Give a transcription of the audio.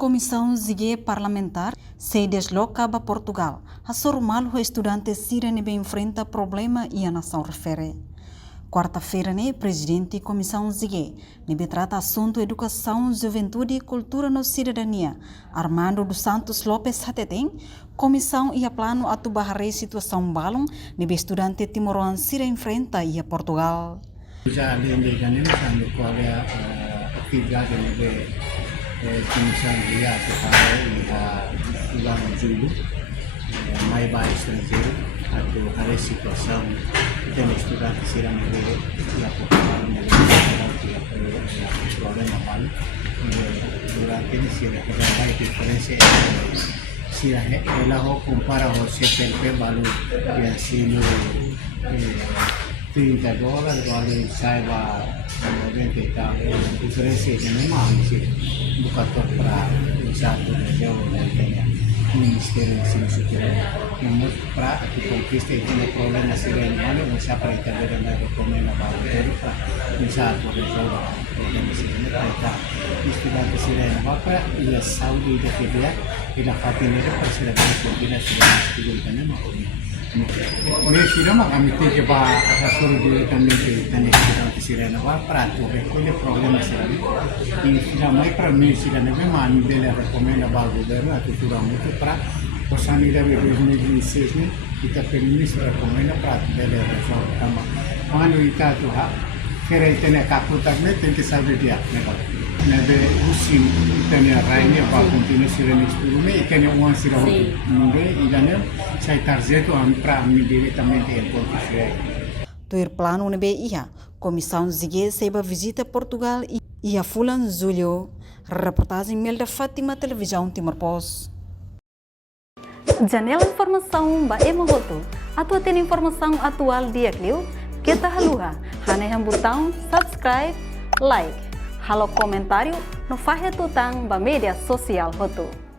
comissão ZIGE parlamentar se desloca para Portugal. A normal o estudante sirene bem enfrenta problema e a nação refere. Quarta-feira, presidente da comissão ZIGE, trata assunto educação, juventude e cultura na cidadania. Armando dos Santos Lopes Hateteng, comissão e a plano atubarrei situação balão, nebe estudante timoran sira enfrenta e a Portugal. Já além de janeiro, qual é a atividade da comissão ZIGE para estudar no Júlio, mais baixo estrangeiro, a situação de estudante sira e a Portugal o problema balão. Durante esse ano, a diferença se ela compara o CPLP valor de ensino $30, valor saiba 90 e tal, a diferença é mesmo, bukan para usar o Ministério do Ensino Superior, mas para que conquiste o problema seria malo, não se para entender na documento para usar o problema seria para estudante seria para e a saúde da FEDEA e da fatinera para ser a coordenação do estudante. Mas se não kami tem para resolver diretamente o estudante seria para resolver problemas seria e finalmente para mim seria mas ele recomenda para o governo a cultura muito para a sanidade de 2016 kita ministro recomenda para ele resolver também quando está tu querer ter capital tem que saber dia nebe usim tanya rainha para continuar sirene estudo e tanya uang sira mungbe idane sai tarjeto para me diretamente em Portugal. Tuir plano nebe ia comissão ZIGE seba visita Portugal e a Fulan Julho reportagem Melda Fátima televisão Timor Post. Janela informação ba emohoto atua tem informação atual dia clio kita haluha haneham botão subscribe like halo comentário no fahe tutang ba media sosial hoto.